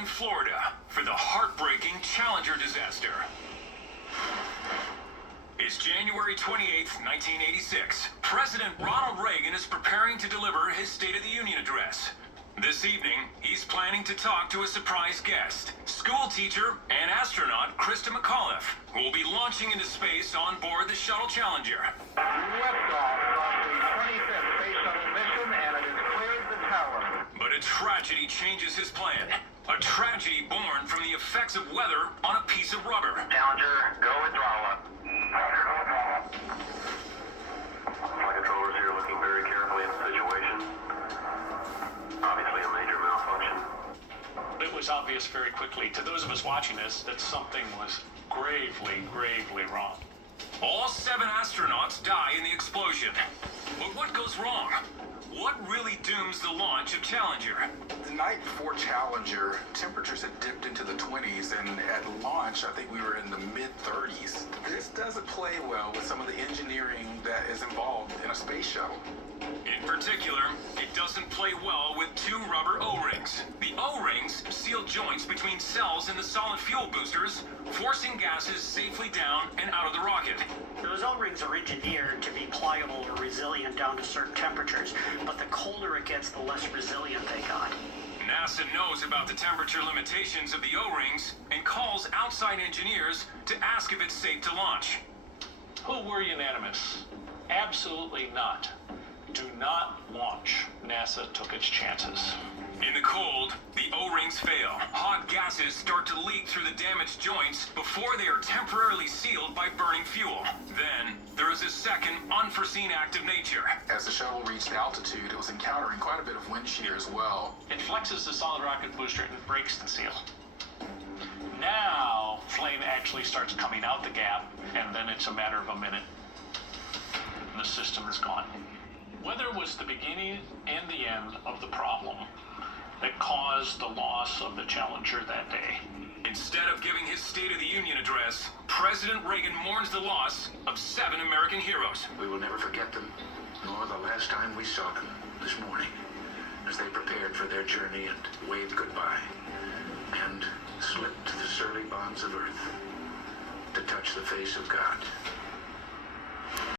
in Florida for the heartbreaking Challenger disaster. It's January 28th, 1986. President Ronald Reagan is preparing to deliver his State of the Union address. This evening, he's planning to talk to a surprise guest, school teacher and astronaut Krista McAuliffe, who will be launching into space on board the Shuttle Challenger. Liftoff from the 25th Space Shuttle mission, and it has cleared the tower. But a tragedy changes his plan. A tragedy born from the effects of weather on a piece of rubber. Challenger, go with throttle up. Flight controllers here looking very carefully at the situation. Obviously a major malfunction. It was obvious very quickly to those of us watching this that something was gravely, gravely wrong. All 7 astronauts die in the explosion. But what goes wrong? What really dooms the launch of Challenger? The night before Challenger, temperatures had dipped into the 20s, and at launch, I think we were in the mid-30s. This doesn't play well with some of the engineering that is involved in a space shuttle. In particular, it doesn't play well with 2 rubber O-rings. The O-rings seal joints between cells in the solid fuel boosters, forcing gases safely down and out of the rocket. Those O-rings are engineered to be pliable or resilient down to certain temperatures, but the colder it gets, the less resilient they got. NASA knows about the temperature limitations of the O-rings and calls outside engineers to ask if it's safe to launch. Who were unanimous? Absolutely not. Do not launch. NASA took its chances. In the cold, the O-rings fail. Hot gases start to leak through the damaged joints before they are temporarily sealed by burning fuel. Then, there is a second unforeseen act of nature. As the shuttle reached altitude, it was encountering quite a bit of wind shear as well. It flexes the solid rocket booster and breaks the seal. Now, flame actually starts coming out the gap, and then it's a matter of a minute. And the system is gone. Weather was the beginning and the end of the problem that caused the loss of the Challenger that day. Instead of giving his State of the Union address, President Reagan mourns the loss of 7 American heroes. We will never forget them, nor the last time we saw them this morning, as they prepared for their journey and waved goodbye, and slipped to the surly bonds of Earth to touch the face of God.